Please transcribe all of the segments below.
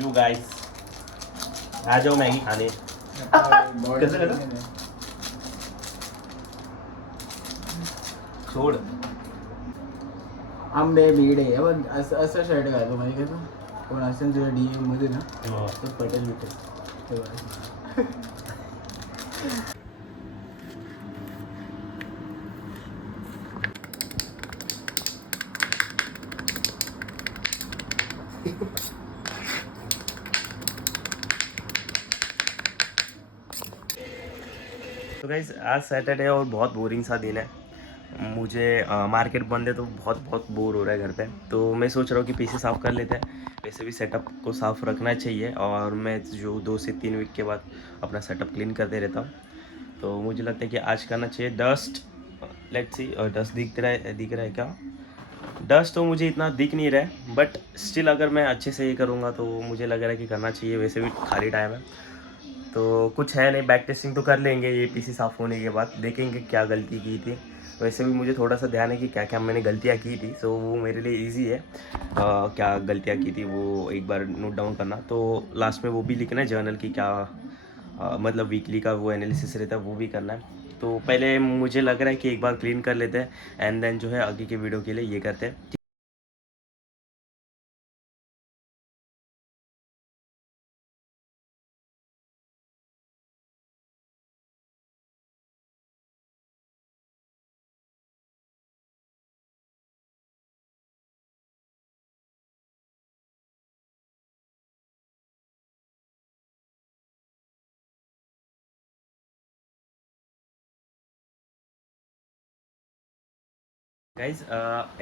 You guys आ जाओ Maggi खाने। कैसे लगा? सोड आंबे बिडे असं शर्ट घालतो म्हणजे कसं कोण असेल तुझ्या DM मध्ये ना तर पटेल भेटेल. तो गाइस आज सैटरडे और बहुत बोरिंग सा दिन है। मुझे मार्केट बंद है तो बहुत बहुत बोर हो रहा है घर पे। तो मैं सोच रहा हूँ कि पीसी साफ़ कर लेते हैं। वैसे भी सेटअप को साफ़ रखना चाहिए और मैं जो 2 से 3 वीक के बाद अपना सेटअप क्लीन करते रहता हूँ। तो मुझे लगता है कि आज करना चाहिए। डस्ट लेट्स सी डस्ट दिख रहा है क्या? डस्ट तो मुझे इतना दिख नहीं रहा है बट स्टिल अगर मैं अच्छे से ये करूँगा तो मुझे लग रहा है कि करना चाहिए। वैसे भी खाली टाइम है तो कुछ है नहीं, बैक टेस्टिंग तो कर लेंगे ये पीसी साफ़ होने के बाद, देखेंगे क्या गलती की थी। वैसे भी मुझे थोड़ा सा ध्यान है कि क्या क्या मैंने गलतियाँ की थी, सो वो मेरे लिए इजी है। क्या गलतियाँ की थी वो एक बार नोट डाउन करना, तो लास्ट में वो भी लिखना है जर्नल की क्या मतलब वीकली का वो एनालिसिस रहता है वो भी करना है। तो पहले मुझे लग रहा है कि एक बार क्लीन कर लेते हैं एंड देन जो है आगे के वीडियो के लिए ये करते हैं। गाइज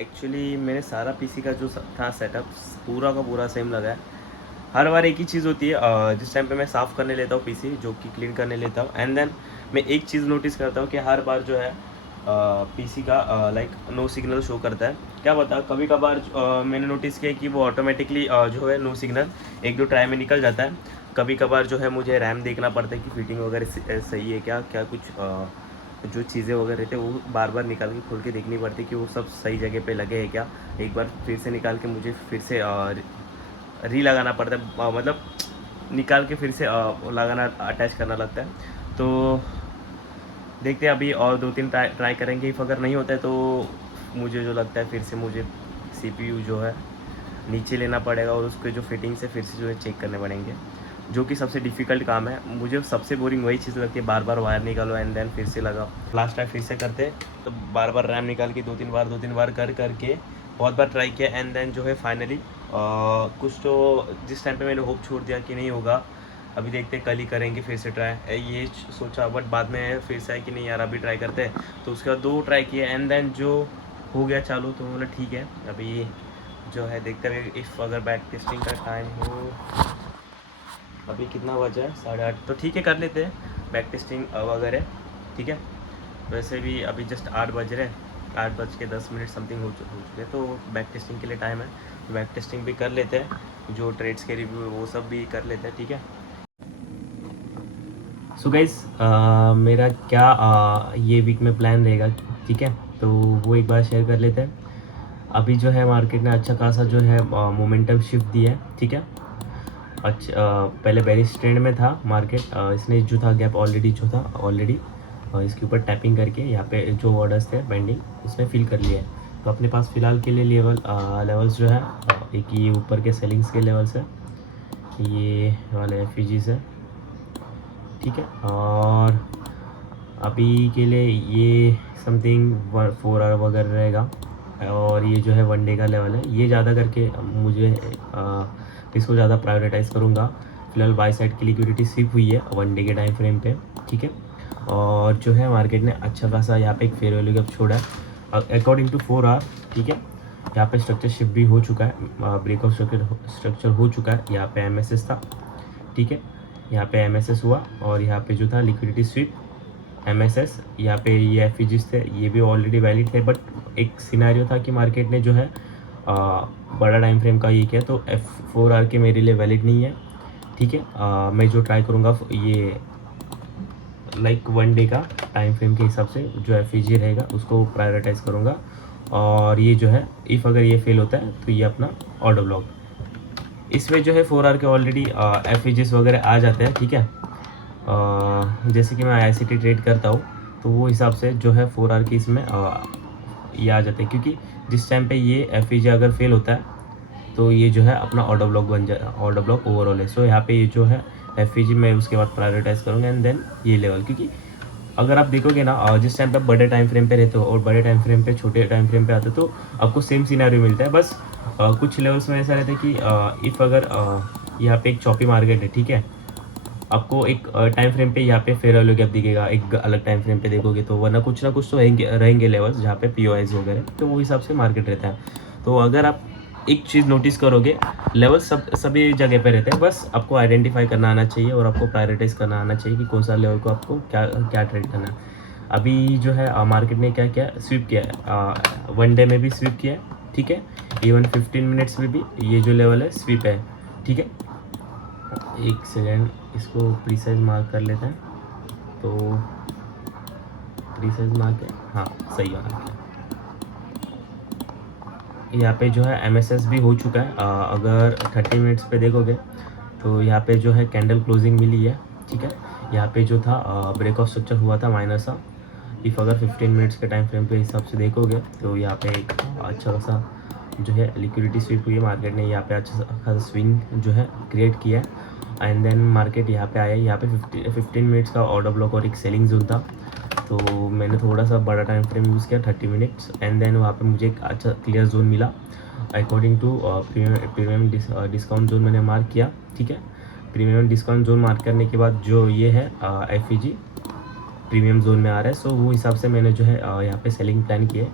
एक्चुअली मैंने सारा पीसी का जो था सेटअप पूरा का पूरा सेम लगा है। हर बार एक ही चीज़ होती है, जिस टाइम पे मैं साफ़ करने लेता हूँ पीसी जो कि क्लीन करने लेता हूँ एंड देन मैं एक चीज़ नोटिस करता हूँ कि हर बार जो है पीसी का लाइक नो सिग्नल शो करता है। क्या बता कभी कभार मैंने नोटिस किया कि वो ऑटोमेटिकली जो है नो सिग्नल एक दो ट्राई में निकल जाता है। कभी कभार जो है मुझे रैम देखना पड़ता है कि फिटिंग वगैरह सही है क्या क्या कुछ जो चीज़ें वगैरह रहते हैं वो बार बार निकाल के खोल के देखनी पड़ती है कि वो सब सही जगह पे लगे हैं क्या। एक बार फिर से निकाल के मुझे फिर से री लगाना पड़ता है, मतलब निकाल के फिर से लगाना अटैच करना लगता है। तो देखते हैं अभी और 2-3 ट्राई करेंगे। इफ़ अगर नहीं होता है तो मुझे जो लगता है फिर से मुझे CPU जो है नीचे लेना पड़ेगा और उसके जो फिटिंग्स है फिर से जो है चेक करने पड़ेंगे, जो कि सबसे डिफ़िकल्ट काम है। मुझे सबसे बोरिंग वही चीज़ लगती है, बार बार वायर निकालो एंड देन फिर से लगाओ। लास्ट टाइम फिर से करते तो बार बार रैम निकाल के 2-3 बार कर करके बहुत बार ट्राई किया एंड देन जो है फाइनली कुछ तो जिस टाइम पे मैंने होप छोड़ दिया कि नहीं होगा, अभी देखते हैं कल ही करेंगे फिर से ट्राई, ये सोचा बट बाद में फिर से है कि नहीं यार अभी ट्राई करते हैं। तो उसके बाद 2 ट्राई किए एंड देन जो हो गया चालू, तो मतलब ठीक है अभी जो है देखते हैं इफ़ अगर बैक टेस्टिंग का टाइम हो। अभी कितना बजा है 8:30, तो ठीक है कर लेते हैं बैक टेस्टिंग वगैरह, ठीक है। वैसे भी अभी जस्ट 8 बज रहे हैं, 8:10 समथिंग हो चुके हैं, तो बैक टेस्टिंग के लिए टाइम है। तो बैक टेस्टिंग भी कर लेते हैं, जो ट्रेड्स के रिव्यू है वो सब भी कर लेते हैं, ठीक है। सो गाइस मेरा क्या ये वीक में प्लान रहेगा, ठीक है, तो वो एक बार शेयर कर लेते हैं। अभी जो है मार्केट ने अच्छा खासा जो है मोमेंटम शिफ्ट दिया है, ठीक है। अच्छा पहले बेरिश ट्रेंड में था मार्केट, इसने जो था गैप ऑलरेडी इसके ऊपर टैपिंग करके यहाँ पे जो ऑर्डर्स थे पेंडिंग उसने फिल कर लिया है। तो अपने पास फ़िलहाल के लिए लेवल्स जो है एक ये ऊपर के सेलिंग्स के लेवल्स है, ये वाले एफईजीज है, ठीक है। और अभी के लिए ये समथिंग 4 आवर वगैरह रहेगा और ये जो है 1 डे का लेवल है। ये ज़्यादा करके मुझे इसको ज़्यादा प्रायोरिटाइज़ करूँगा। फिलहाल बाई साइड की लिक्विडिटी स्विप हुई है 1 डे के टाइम फ्रेम पे, ठीक है। और जो है मार्केट ने अच्छा खासा यहाँ पे एक फेयर वैल्यू गैप छोड़ा है अकॉर्डिंग टू 4 आवर, ठीक है। यहाँ पे स्ट्रक्चर शिफ्ट भी हो चुका है, ब्रेकआउट स्ट्रक्चर हो चुका है। यहाँ पे MSS था, ठीक है, यहाँ पे MSS हुआ और यहाँ पे जो था लिक्विडिटी स्विप MSS, यहाँ पे ये एफईजीज थे, ये भी ऑलरेडी वैलिड थे। बट एक सिनेरियो था कि मार्केट ने जो है बड़ा टाइम फ्रेम का ये किया, तो F4 आर के मेरे लिए वैलिड नहीं है, ठीक है। मैं जो ट्राई करूँगा ये लाइक 1 डे का टाइम फ्रेम के हिसाब से जो एफईजी रहेगा उसको प्रायोरिटाइज़ करूँगा। और ये जो है इफ़ अगर ये फेल होता है तो ये अपना ऑर्डर ब्लॉक, इसमें जो है 4 आवर के ऑलरेडी एफ वगैरह आ जाते हैं, ठीक है। जैसे कि मैं ICT ट्रेड करता हूँ तो वो हिसाब से जो है 4 आवर की इसमें ये आ जाते हैं, क्योंकि जिस टाइम पे ये एफ अगर फेल होता है तो ये जो है अपना ऑर्डर ब्लॉक बन जाए, ऑर्डर ब्लॉक ओवरऑल है। सो यहाँ पे ये जो है एफ मैं उसके बाद प्रायोरिटाइज करूँगा एंड देन ये लेवल, क्योंकि अगर आप देखोगे ना जिस टाइम पे आप बड़े टाइम फ्रेम पे रहते हो और बड़े टाइम फ्रेम पे छोटे टाइम फ्रेम पे आते हो तो आपको सेम सिनेरियो मिलता है। बस कुछ लेवल्स में ऐसा रहता है कि इफ़ अगर यहाँ पे एक चॉपी मार्केट है, ठीक है, आपको एक टाइम फ्रेम पे यहाँ पे फेयर वैल्यू गैप दिखेगा, एक अलग टाइम फ्रेम पे देखोगे तो वरना कुछ ना कुछ तो रहेंगे लेवल्स जहाँ पे POIs वगैरह, तो वो हिसाब से मार्केट रहता है। तो अगर आप एक चीज़ नोटिस करोगे, लेवल सभी जगह पे रहते हैं, बस आपको आइडेंटिफाई करना आना चाहिए और आपको प्रायोरिटाइज करना आना चाहिए कि कौन सा लेवल को आपको क्या क्या ट्रेड करना है। अभी जो है मार्केट ने क्या किया, स्वीप किया है, 1 डे में भी स्वीप किया है, ठीक है, इवन 15 मिनट्स में भी ये जो लेवल है स्वीप है, ठीक है। एक सेकेंड, इसको प्रीसाइज मार्क कर लेते हैं, तो प्रीसाइज मार्क है, हाँ सही मार्क है। यहाँ पे जो है MSS भी हो चुका है, अगर 30 मिनट्स पे देखोगे तो यहाँ पे जो है कैंडल क्लोजिंग मिली है, ठीक है। यहाँ पे जो था ब्रेक ऑफ स्ट्रक्चर हुआ था माइनस का। इफ़ अगर 15 मिनट्स के टाइम फ्रेम पे हिसाब से देखोगे तो यहाँ पे एक अच्छा खासा जो है लिक्विडिटी स्वीप हुई है, मार्केट ने यहाँ पे अच्छा खासा स्विंग जो है क्रिएट किया है एंड देन मार्केट यहाँ पे आया। यहाँ पे 15 मिनट्स का ऑर्डर ब्लॉक और एक सेलिंग जोन था, तो मैंने थोड़ा सा बड़ा टाइम फ्रेम यूज़ किया 30 मिनट्स एंड देन वहाँ पे मुझे एक अच्छा क्लियर जोन मिला according to premium discount zone मैंने मार्क किया, ठीक है। प्रीमियम डिस्काउंट जोन मार्क करने के बाद जो ये है FEG प्रीमियम जोन में आ रहा है, सो वो हिसाब से मैंने जो है यहाँ पे सेलिंग प्लान किए।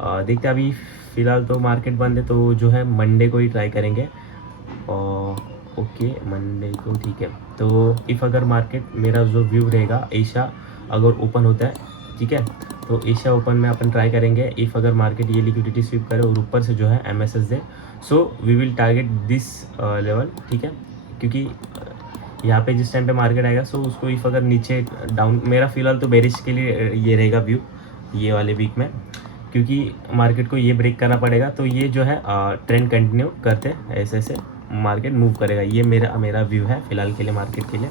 देखते हैं, अभी फ़िलहाल तो मार्केट बंद है तो जो है मंडे को ही ट्राई करेंगे। ओके मंडे को, ठीक है। तो इफ़ अगर मार्केट मेरा जो व्यू रहेगा एशिया अगर ओपन होता है, ठीक है, तो एशिया ओपन में अपन ट्राई करेंगे। इफ़ अगर मार्केट ये लिक्विडिटी स्वीप करे और ऊपर से जो है MSS दे, so we will target this level, ठीक है, क्योंकि यहाँ पे जिस टाइम पे मार्केट आएगा सो उसको इफ़ अगर नीचे डाउन, मेरा फ़िलहाल तो बेरिश के लिए ये रहेगा व्यू ये वाले वीक में, क्योंकि मार्केट को ये ब्रेक करना पड़ेगा। तो ये जो है ट्रेंड कंटिन्यू करते ऐसे ऐसे मार्केट मूव करेगा, ये मेरा व्यू है फ़िलहाल के लिए मार्केट के लिए।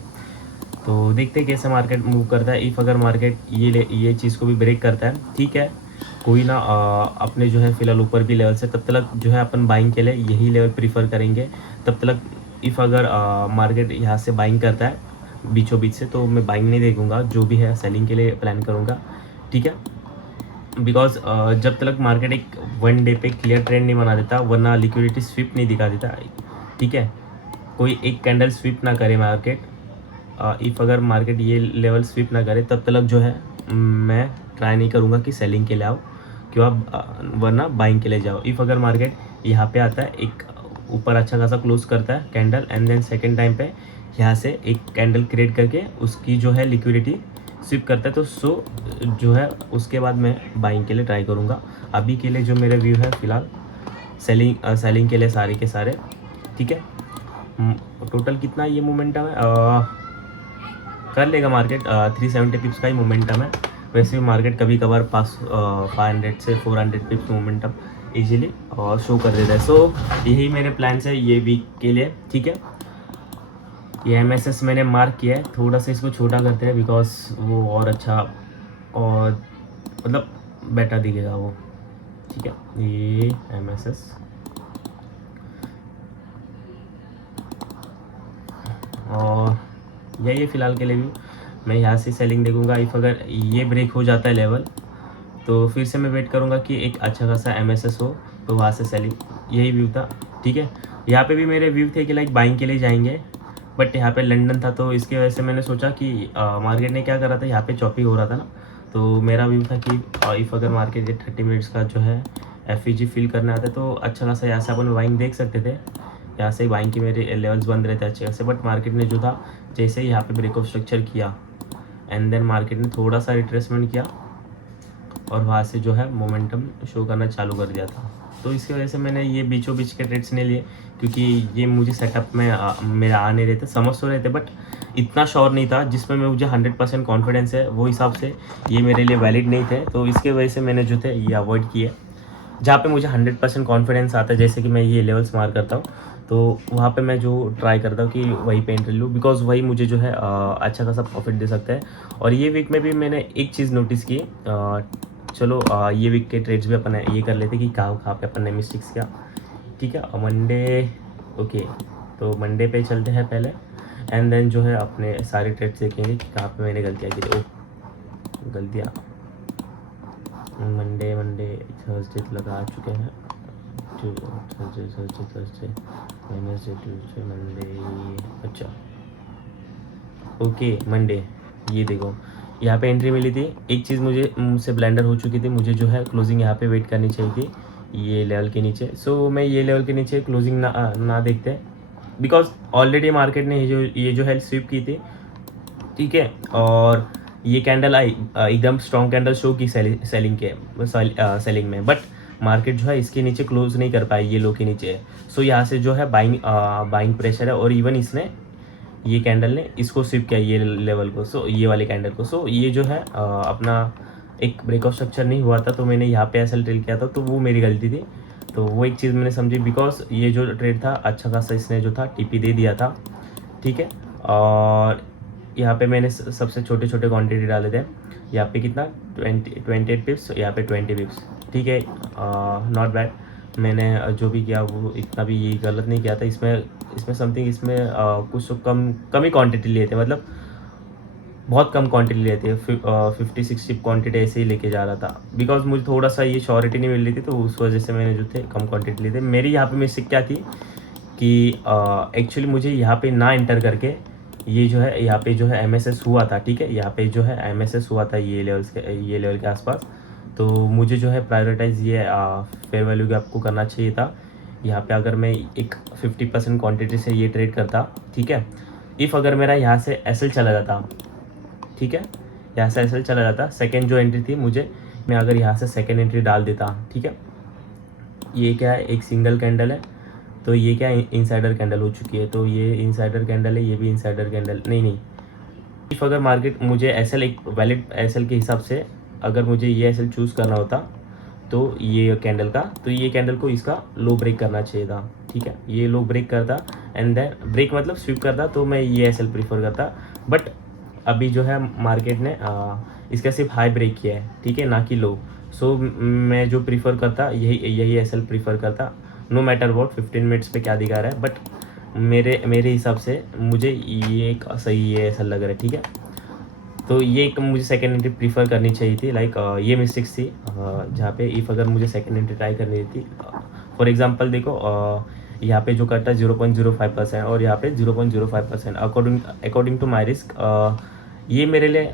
तो देखते हैं कैसे मार्केट मूव करता है। इफ़ अगर मार्केट ये चीज़ को भी ब्रेक करता है, ठीक है, कोई ना अपने जो है फ़िलहाल ऊपर भी लेवल से, तब तक जो है अपन बाइंग के लिए यही लेवल प्रीफर करेंगे। तब तक इफ़ अगर मार्केट यहाँ से बाइंग करता है बीचों बीच से, तो मैं बाइंग नहीं देखूँगा, जो भी है सेलिंग के लिए प्लान करूँगा, ठीक है। बिकॉज जब तक मार्केट एक 1 डे पे क्लियर ट्रेंड नहीं बना देता, वरना लिक्विडिटी स्वीप नहीं दिखा देता, ठीक है, कोई एक कैंडल स्वीप ना करे मार्केट, इफ़ अगर मार्केट ये लेवल स्वीप ना करे तब तक जो है मैं ट्राई नहीं करूँगा कि सेलिंग के लिए आओ, क्यों आप वरना बाइंग के लिए जाओ। इफ़ अगर मार्केट यहाँ पे आता है, एक ऊपर अच्छा खासा क्लोज करता है candle and then second time पे यहाँ से एक कैंडल क्रिएट करके उसकी जो है लिक्विडिटी स्विप करता है, तो सो जो है उसके बाद मैं बाइंग के लिए ट्राई करूँगा। अभी के लिए जो मेरे व्यू है फ़िलहाल सेलिंग के लिए सारे के सारे, ठीक है। टोटल कितना ये मोमेंटम है, कर लेगा मार्केट 370 पिप्स का ही मोमेंटम है। वैसे भी मार्केट कभी कभार 500 से 400 पिप्स मोमेंटम इजीली शो कर देता है। सो यही मेरे प्लान्स है ये वीक के लिए, ठीक है। ये MSS मैंने मार्क किया है, थोड़ा सा इसको छोटा करते हैं बिकॉज वो और अच्छा और मतलब बेटर दिखेगा वो, ठीक है। ये MSS और यही फ़िलहाल के लिए भी मैं यहाँ से सेलिंग देखूँगा। इफ़ अगर ये ब्रेक हो जाता है लेवल तो फिर से मैं वेट करूँगा कि एक अच्छा खासा MSS हो तो वहाँ से सेलिंग, यही व्यू था, ठीक है। यहाँ पे भी मेरे व्यू थे कि लाइक बाइंग के लिए जाएंगे, बट यहाँ पे लंदन था तो इसकी वजह से मैंने सोचा कि मार्केट ने क्या करा था, यहाँ पे चॉपी हो रहा था ना, तो मेरा व्यू था कि इफ़ अगर मार्केट 30 मिनट्स का जो है FEG फिल करना आता है तो अच्छा खासा यहाँ से अपन बाइंग देख सकते थे। यहाँ से बाइंग की मेरे लेवल्स बंद रहते अच्छे खासे, बट मार्केट ने जो था जैसे ही यहाँ पे ब्रेक ऑफ स्ट्रक्चर किया एंड देन मार्केट ने थोड़ा सा रिट्रेसमेंट किया और वहाँ से जो है मोमेंटम शो करना चालू कर दिया था। तो इसकी वजह से मैंने ये बीचों बीच के ट्रेड्स नहीं लिए, क्योंकि ये मुझे सेटअप में मेरा आ नहीं रहे थे, समझ तो रहे थे बट इतना श्योर नहीं था जिसमें मैं मुझे 100% कॉन्फिडेंस है, वो हिसाब से ये मेरे लिए वैलिड नहीं थे। तो इसके वजह से मैंने जो थे ये अवॉइड किए। जहाँ पे मुझे 100% कॉन्फिडेंस आता है, जैसे कि मैं ये लेवल्स मार करता हूँ, तो वहाँ पे मैं जो ट्राई करता हूँ कि वही पे एंट्री लूँ, बिकॉज वही मुझे जो है अच्छा खासा प्रॉफिट दे सकता है। और ये वीक में भी मैंने एक चीज़ नोटिस की, चलो ये वीक के ट्रेड्स भी अपन ये कर लेते कि कहाँ कहाँ पे अपन ने मिस्टेक्स किया। ठीक है, मंडे, ओके, तो मंडे पे चलते हैं पहले, एंड देन जो है अपने सारे ट्रेड्स देखेंगे कि कहाँ पे मैंने गलतियाँ की थी। ओ गलतियाँ, मंडे थर्सडे तक आ चुके हैं, थर्सडे वेडनेसडे ट्यूसडे मंडे, अच्छा ओके मंडे। ये देखो यहाँ पे एंट्री मिली थी, एक चीज़ मुझसे ब्लेंडर हो चुकी थी, मुझे जो है क्लोजिंग यहाँ पे वेट करनी चाहिए थी ये लेवल के नीचे। सो मैं ये लेवल के नीचे क्लोजिंग ना देखते, बिकॉज ऑलरेडी मार्केट ने ये जो है स्वीप की थी। ठीक है, और ये कैंडल आई एकदम स्ट्रॉन्ग कैंडल शो की सेलिंग में, बट मार्केट जो है इसके नीचे क्लोज नहीं कर पाई, ये लो के नीचे। सो यहाँ से जो है बाइंग प्रेशर है, और इवन इसने ये कैंडल ने इसको स्विप किया ये लेवल को, सो ये वाले कैंडल को। सो ये जो है अपना एक ब्रेकआउट स्ट्रक्चर नहीं हुआ था, तो मैंने यहाँ पे एसएल ट्रेल किया था, तो वो मेरी गलती थी। तो वो एक चीज़ मैंने समझी, बिकॉज ये जो ट्रेड था अच्छा खासा इसने जो था टीपी दे दिया था। ठीक है, और यहाँ पे मैंने सबसे छोटे छोटे क्वांटिटी डाले थे। यहाँ पे कितना 28 पिप्स, यहाँ पे 20 पिप्स। ठीक है, नॉट बैड। मैंने जो भी किया वो इतना भी ये गलत नहीं किया था। इसमें समथिंग इसमें कुछ तो कम ही क्वांटिटी लिए थे, मतलब बहुत कम क्वांटिटी लिए थे, 50-60 क्वांटिटी ऐसे ही लेके जा रहा था, बिकॉज मुझे थोड़ा सा ये श्योरिटी नहीं मिल रही थी, तो उस वजह से मैंने जो थे कम क्वांटिटी लिए थे। मेरी यहाँ पे मिस्टेक क्या थी कि एक्चुअली मुझे यहाँ पे ना एंटर करके ये जो है यहाँ पे जो है MSS हुआ था। ठीक है, यहाँ पे जो है MSS हुआ था ये लेवल के आसपास, तो मुझे जो है प्रायोरिटाइज ये फेयर वैल्यू गैप को करना चाहिए था। यहाँ पे अगर मैं एक 50% क्वांटिटी से ये ट्रेड करता, ठीक है, इफ़ अगर मेरा यहाँ से एसएल चला जाता, ठीक है, यहाँ से एसएल चला जाता, सेकेंड जो एंट्री थी मुझे, मैं अगर यहाँ से सेकेंड एंट्री डाल देता, ठीक है, ये क्या है, एक सिंगल कैंडल है, तो ये क्या इनसाइडर कैंडल हो चुकी है, तो ये इनसाइडर कैंडल है, ये भी इनसाइडर कैंडल नहीं। इफ़ अगर मार्केट मुझे एसएल एक वैलिड एसएल के हिसाब से अगर मुझे ये एसएल चूज़ करना होता, तो ये कैंडल का, तो ये कैंडल को इसका लो ब्रेक करना चाहिए था। ठीक है, ये लो ब्रेक करता, एंड देन ब्रेक मतलब स्वीप करता, तो मैं ये एसएल प्रीफर करता। बट अभी जो है मार्केट ने इसका सिर्फ हाई ब्रेक किया है, ठीक है, ना कि लो। सो मैं जो प्रीफर करता यही एसएल प्रीफर करता, नो मैटर वॉट 15 मिनट्स पे क्या दिखा रहा है, बट मेरे हिसाब से मुझे ये एक सही ये ऐसा लग रहा है। ठीक है, तो ये एक मुझे सेकेंड एंट्री प्रीफर करनी चाहिए थी, लाइक ये मिस्टेक्स थी जहाँ पे इफ़ अगर मुझे सेकेंड एंट्री ट्राई करनी थी। फॉर एग्जांपल देखो, यहाँ पे जो करता है 0.05% और यहाँ पे 0.05%, अकॉर्डिंग टू माई रिस्क ये मेरे लिए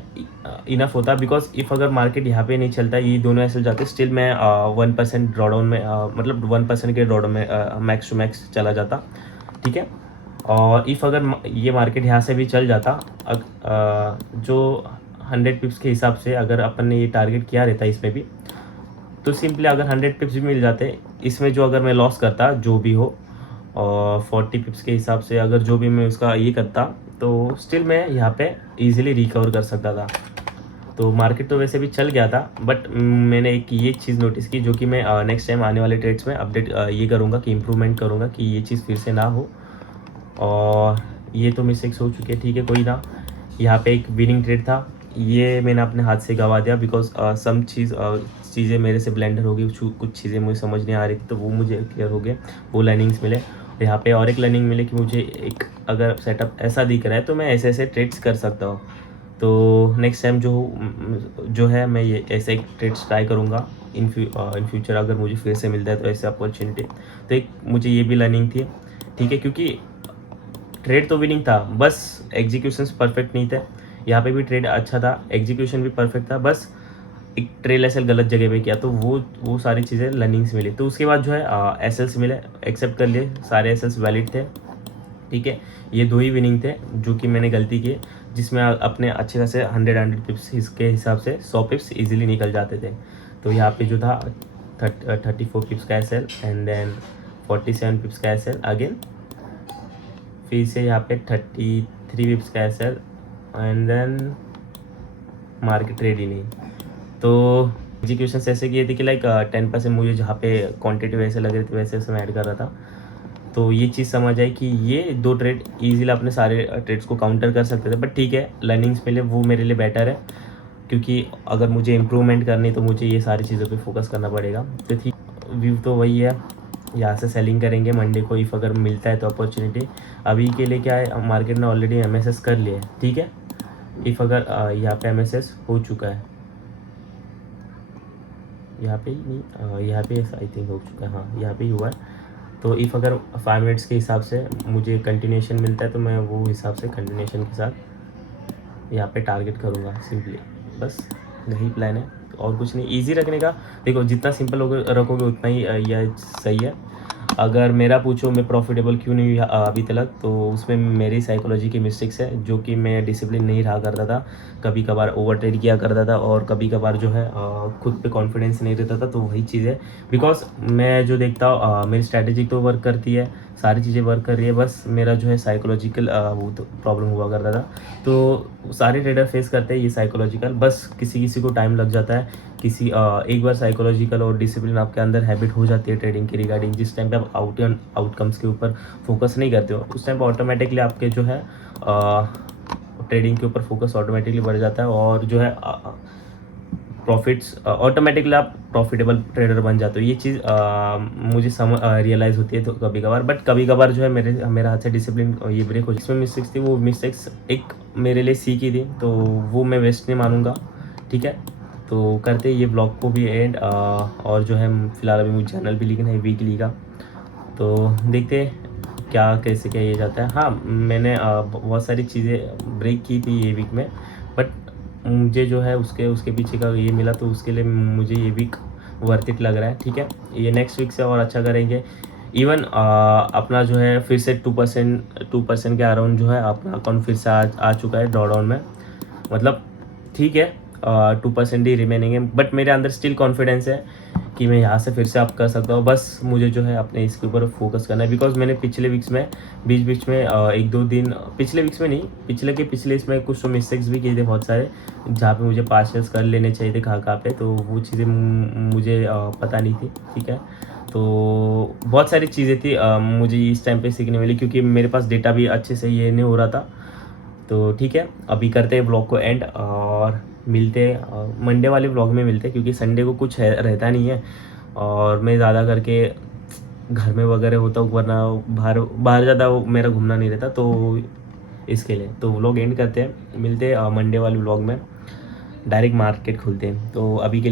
इनफ होता, बिकॉज इफ़ अगर मार्केट यहाँ पे नहीं चलता, ये दोनों ऐसे जाते, स्टिल मैं 1% ड्रॉडाउन में, मतलब 1% के ड्रॉडाउन में मैक्स टू मैक्स चला जाता। ठीक है, और इफ़ अगर ये मार्केट यहाँ से भी चल जाता, जो 100 पिप्स के हिसाब से अगर अपन ने ये टारगेट किया रहता इसमें भी, तो सिंपली अगर 100 पिप्स भी मिल जाते इसमें, जो अगर मैं लॉस करता जो भी हो, और 40 पिप्स के हिसाब से अगर जो भी मैं उसका ये करता, तो स्टिल मैं यहाँ पे इजीली रिकवर कर सकता था। तो मार्केट तो वैसे भी चल गया था, बट मैंने एक ये चीज़ नोटिस की, जो कि मैं नेक्स्ट टाइम आने वाले ट्रेड्स में अपडेट ये करूँगा कि इम्प्रूवमेंट करूँगा कि ये चीज़ फिर से ना हो। और ये तो मिस्टेक्स हो चुके हैं, ठीक है, कोई ना। यहाँ पे एक विनिंग ट्रेड था, ये मैंने अपने हाथ से गंवा दिया, बिकॉज सम चीज़ें मेरे से ब्लेंडर हो गई, कुछ चीज़ें मुझे समझ नहीं आ रही थी, तो वो मुझे क्लियर हो गए, वो लर्निंग्स मिले। यहाँ पे और एक लर्निंग मिले कि मुझे एक अगर सेटअप ऐसा दिख रहा है तो मैं ऐसे ऐसे ट्रेड्स कर सकता हूँ। तो नेक्स्ट टाइम जो है मैं ये ऐसे एक ट्रेड्स ट्राई करूँगा इन फ्यूचर, अगर मुझे फिर से मिलता है तो ऐसे अपॉर्चुनिटी। तो एक मुझे ये भी लर्निंग थी, ठीक है, क्योंकि ट्रेड तो विनिंग था, बस एग्जीक्यूशंस परफेक्ट नहीं थे। यहाँ पे भी ट्रेड अच्छा था, एग्जीक्यूशन भी परफेक्ट था, बस एक ट्रेल एसएल गलत जगह पे किया, तो वो सारी चीज़ें लर्निंग्स मिली। तो उसके बाद जो है एसएल्स मिले, एक्सेप्ट कर लिए, सारे एसएल्स वैलिड थे। ठीक है, ये 2 ही विनिंग थे जो कि मैंने गलती की, जिसमें अपने अच्छे खासे 100 पिप्स के हिसाब से 100 पिप्स ईजिली निकल जाते थे। तो यहाँ पे जो था 34 पिप्स का एसएल, एंड देन 47 पिप्स का एसएल अगेन, फिर से यहाँ पे 33 पिप्स का SL, and then market trade ही नहीं। तो एग्जीक्यूशन ऐसे किए थे कि लाइक 10% मुझे जहाँ पे क्वांटिटी वैसे लग रही थी वैसे मैं ऐड कर रहा था। तो ये चीज़ समझ आई कि ये 2 ट्रेड ईज़िली अपने सारे ट्रेड्स को काउंटर कर सकते थे, बट ठीक है, लर्निंग्स के लिए वो मेरे लिए बेटर है, क्योंकि अगर मुझे इम्प्रूवमेंट करनी तो मुझे ये सारी चीज़ों पे फोकस करना पड़ेगा। तो ठीक, व्यू तो वही है, यहाँ से सेलिंग करेंगे मंडे को, इफ़ अगर मिलता है तो अपॉर्चुनिटी। अभी के लिए क्या है, मार्केट ने ऑलरेडी MSS कर लिया है, ठीक है। इफ़ अगर यहाँ पे MSS हो चुका है, यहाँ पे ही नहीं, यहाँ पे आई थिंक हो चुका है, हाँ यहाँ पे ही हुआ है। तो इफ़ अगर 5 मिनट्स के हिसाब से मुझे कंटिन्यूएशन मिलता है तो मैं वो हिसाब से कंटिन्यूएशन के साथ यहाँ पे टारगेट करूँगा सिंपली, बस यही प्लान है, और कुछ नहीं। इजी रखने का, देखो जितना सिंपल रखोगे उतना ही यह सही है। अगर मेरा पूछो मैं प्रॉफिटेबल क्यों नहीं हुआ अभी तक, तो उसमें मेरी साइकोलॉजी की मिस्टेक्स है, जो कि मैं डिसिप्लिन नहीं रहा करता था, कभी कभार ओवर ट्रेड किया करता था, और कभी कभार जो है खुद पे कॉन्फिडेंस नहीं रहता था। तो वही चीज़ है, बिकॉज मैं जो देखता हूँ मेरी स्ट्रैटेजी तो वर्क करती है, सारी चीज़ें वर्क कर रही है, बस मेरा जो है साइकोलॉजिकल वो तो प्रॉब्लम हुआ करता था। तो सारे ट्रेडर फेस करते हैं ये साइकोलॉजिकल, बस किसी किसी को टाइम लग जाता है, किसी एक बार साइकोलॉजिकल और डिसिप्लिन आपके अंदर हैबिट हो जाती है ट्रेडिंग की रिगार्डिंग, जिस टाइम पे आप आउटकम्स के ऊपर फोकस नहीं करते हो, उस टाइम पे ऑटोमेटिकली आपके जो है ट्रेडिंग के ऊपर फोकस ऑटोमेटिकली बढ़ जाता है, और जो है प्रॉफिट्स ऑटोमेटिकली आप प्रॉफिटेबल ट्रेडर बन जाते हो। ये चीज़ मुझे रियलाइज़ होती है तो कभी कभार, बट कभी कभार जो है मेरे हाथ से डिसिप्लिन ये ब्रेक हो, जिसमें मिस्टेक्स थी वो मिस्टेक्स एक मेरे लिए सीखी थी, तो वो मैं वेस्ट नहीं मानूंगा, ठीक है। तो करते ये ब्लॉग को भी एंड, और जो है फिलहाल अभी मुझे चैनल भी लिखना है वीकली का, तो देखते क्या कैसे क्या ये जाता है। हाँ, मैंने बहुत सारी चीज़ें ब्रेक की थी ये वीक में, बट मुझे जो है उसके पीछे का ये मिला, तो उसके लिए मुझे ये वीक वर्थ इट लग रहा है, ठीक है। ये नेक्स्ट वीक से और अच्छा करेंगे। इवन अपना जो है फिर से 2% के अराउंड जो है अपना अकाउंट फिर से आ चुका है ड्रॉडाउन में, मतलब ठीक है 2% ही रिमेनिंग है, बट मेरे अंदर स्टिल कॉन्फिडेंस है कि मैं यहाँ से फिर से आप कर सकता हूँ। बस मुझे जो है अपने इसके ऊपर फोकस करना है, बिकॉज मैंने पिछले वीक्स में बीच में 1-2 दिन, पिछले वीक्स में नहीं, पिछले इसमें कुछ तो मिस्टेक्स भी किए थे बहुत सारे, जहाँ पे मुझे पार्शल्स कर लेने चाहिए थे कहाँ पे, तो वो चीज़ें मुझे पता नहीं थी, ठीक है। तो बहुत सारी चीज़ें थी मुझे इस टाइम पे सीखने मिली, क्योंकि मेरे पास डेटा भी अच्छे से ये नहीं हो रहा था। तो ठीक है, अभी करते हैं ब्लॉग को एंड, और मिलते हैं मंडे वाले ब्लॉग में मिलते हैं, क्योंकि संडे को कुछ रहता नहीं है, और मैं ज़्यादा करके घर में वगैरह होता हूँ, वरना बाहर ज़्यादा मेरा घूमना नहीं रहता, तो इसके लिए तो व्लॉग एंड करते हैं, मिलते हैं मंडे वाले व्लॉग में, डायरेक्ट मार्केट खुलते हैं। तो अभी के लिए